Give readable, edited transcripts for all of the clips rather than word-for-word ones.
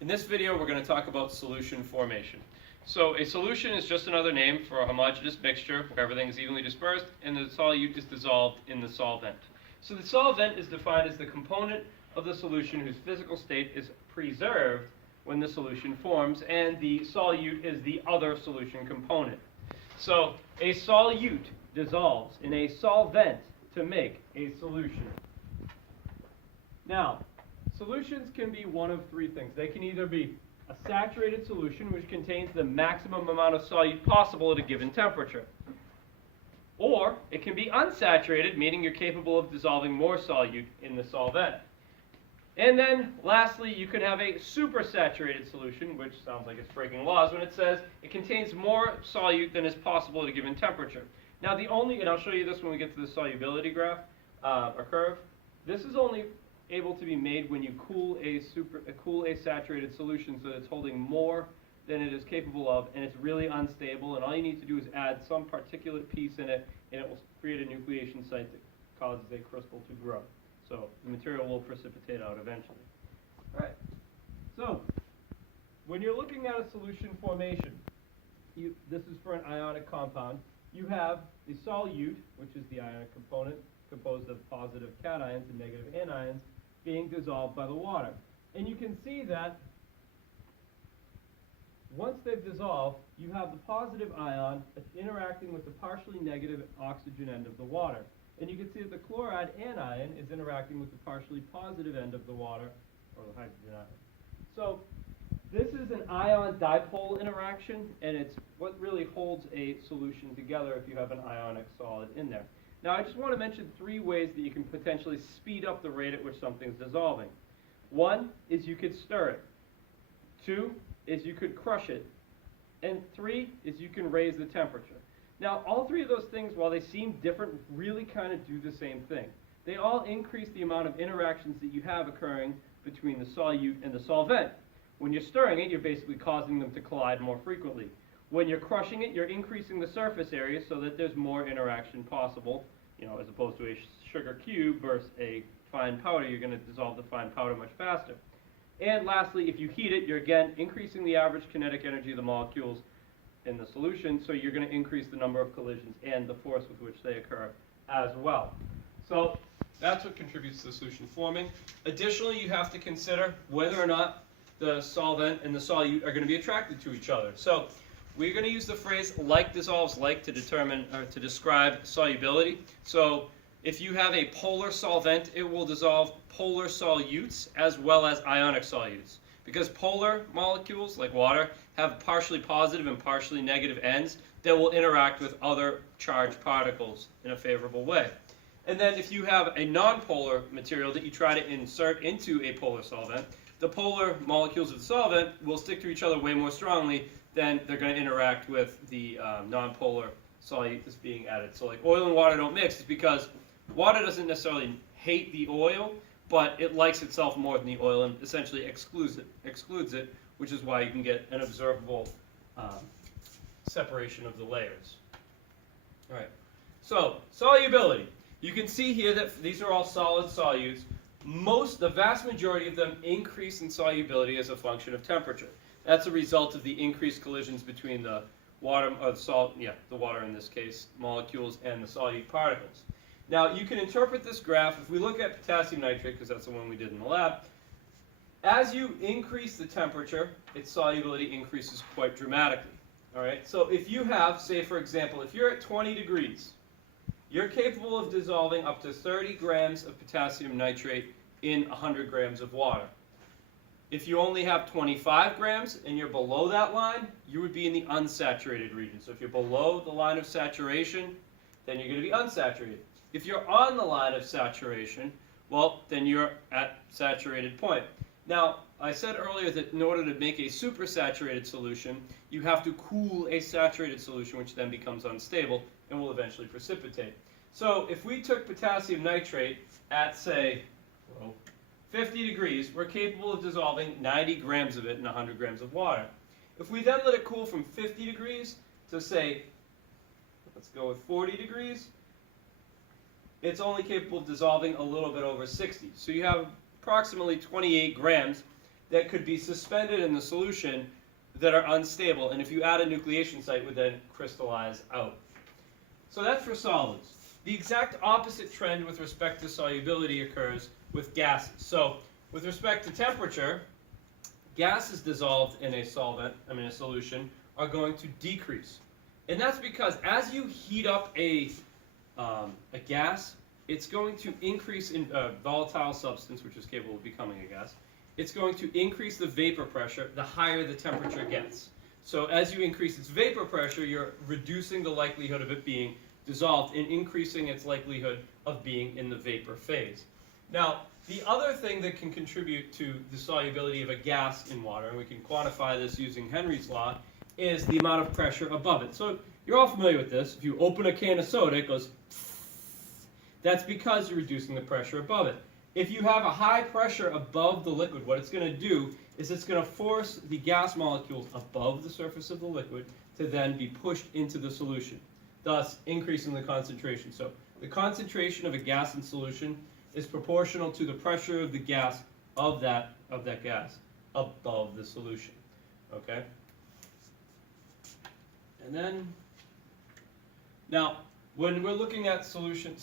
In this video, we're going to talk about solution formation. So a solution is just another name for a homogeneous mixture where everything is evenly dispersed and the solute is dissolved in the solvent. So the solvent is defined as the component of the solution whose physical state is preserved when the solution forms, and the solute is the other solution component. So a solute dissolves in a solvent to make a solution. Now, solutions can be one of three things. They can either be a saturated solution, which contains the maximum amount of solute possible at a given temperature. Or it can be unsaturated, meaning you're capable of dissolving more solute in the solvent. And then, lastly, you can have a supersaturated solution, which sounds like it's breaking laws when it says it contains more solute than is possible at a given temperature. Now, and I'll show you this when we get to the solubility graph, or curve, this is only able to be made when you cool a saturated solution so that it's holding more than it is capable of, and it's really unstable, and all you need to do is add some particulate piece in it, and it will create a nucleation site that causes a crystal to grow. So the material will precipitate out eventually. All right. So when you're looking at a solution formation, this is for an ionic compound. You have the solute, which is the ionic component, composed of positive cations and negative anions, being dissolved by the water. And you can see that once they've dissolved, you have the positive ion interacting with the partially negative oxygen end of the water. And you can see that the chloride anion is interacting with the partially positive end of the water, or the hydrogen ion. So this is an ion-dipole interaction, and it's what really holds a solution together if you have an ionic solid in there. Now, I just want to mention three ways that you can potentially speed up the rate at which something's dissolving. One is you could stir it. Two is you could crush it. And three is you can raise the temperature. Now, all three of those things, while they seem different, really kind of do the same thing. They all increase the amount of interactions that you have occurring between the solute and the solvent. When you're stirring it, you're basically causing them to collide more frequently. When you're crushing it, you're increasing the surface area so that there's more interaction possible, as opposed to a sugar cube versus a fine powder. You're going to dissolve the fine powder much faster. And lastly, if you heat it, you're again increasing the average kinetic energy of the molecules in the solution, so you're going to increase the number of collisions and the force with which they occur as well. So that's what contributes to the solution forming. Additionally, you have to consider whether or not the solvent and the solute are going to be attracted to each other. So we're going to use the phrase like dissolves like to determine or to describe solubility. So if you have a polar solvent, it will dissolve polar solutes as well as ionic solutes. Because polar molecules, like water, have partially positive and partially negative ends that will interact with other charged particles in a favorable way. And then if you have a nonpolar material that you try to insert into a polar solvent, the polar molecules of the solvent will stick to each other way more strongly than they're going to interact with the nonpolar solute that's being added. So like oil and water don't mix, it's because water doesn't necessarily hate the oil, but it likes itself more than the oil and essentially excludes it, which is why you can get an observable separation of the layers. All right. So solubility. You can see here that these are all solid solutes. The vast majority of them increase in solubility as a function of temperature. That's a result of the increased collisions between the water, the water in this case, molecules and the solute particles. Now, you can interpret this graph, if we look at potassium nitrate, because that's the one we did in the lab, as you increase the temperature, its solubility increases quite dramatically. All right? So if you have, say for example, if you're at 20 degrees, you're capable of dissolving up to 30 grams of potassium nitrate in 100 grams of water. If you only have 25 grams and you're below that line, you would be in the unsaturated region. So if you're below the line of saturation, then you're going to be unsaturated. If you're on the line of saturation, well, then you're at saturated point. Now, I said earlier that in order to make a supersaturated solution, you have to cool a saturated solution, which then becomes unstable and will eventually precipitate. So if we took potassium nitrate at, say, 50 degrees, we're capable of dissolving 90 grams of it in 100 grams of water. If we then let it cool from 50 degrees to, say, let's go with 40 degrees, it's only capable of dissolving a little bit over 60. So you have approximately 28 grams that could be suspended in the solution that are unstable, and if you add a nucleation site, would then crystallize out. So that's for solids. The exact opposite trend with respect to solubility occurs with gases. So with respect to temperature, gases dissolved in a solution, are going to decrease. And that's because as you heat up a gas, it's going to increase in a volatile substance, which is capable of becoming a gas. It's going to increase the vapor pressure the higher the temperature gets. So as you increase its vapor pressure, you're reducing the likelihood of it being dissolved and increasing its likelihood of being in the vapor phase. Now, the other thing that can contribute to the solubility of a gas in water, and we can quantify this using Henry's law, is the amount of pressure above it. So you're all familiar with this. If you open a can of soda, it goes. That's because you're reducing the pressure above it. If you have a high pressure above the liquid, what it's going to do is it's going to force the gas molecules above the surface of the liquid to then be pushed into the solution, thus increasing the concentration. So the concentration of a gas in solution is proportional to the pressure of the gas of that gas above the solution. Okay? And then, now, when we're looking at solution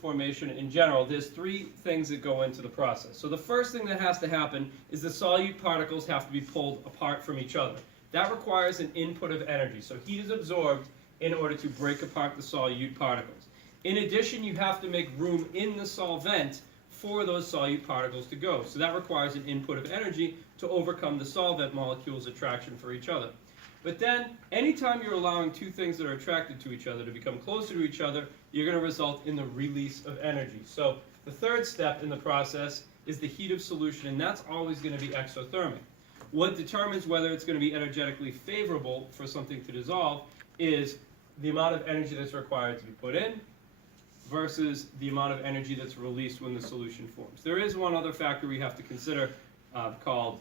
formation in general, there's three things that go into the process. So the first thing that has to happen is the solute particles have to be pulled apart from each other. That requires an input of energy. So heat is absorbed in order to break apart the solute particles. In addition, you have to make room in the solvent for those solute particles to go. So that requires an input of energy to overcome the solvent molecules' attraction for each other. But then, anytime you're allowing two things that are attracted to each other to become closer to each other, you're going to result in the release of energy. So the third step in the process is the heat of solution, and that's always going to be exothermic. What determines whether it's going to be energetically favorable for something to dissolve is the amount of energy that's required to be put in versus the amount of energy that's released when the solution forms. There is one other factor we have to consider called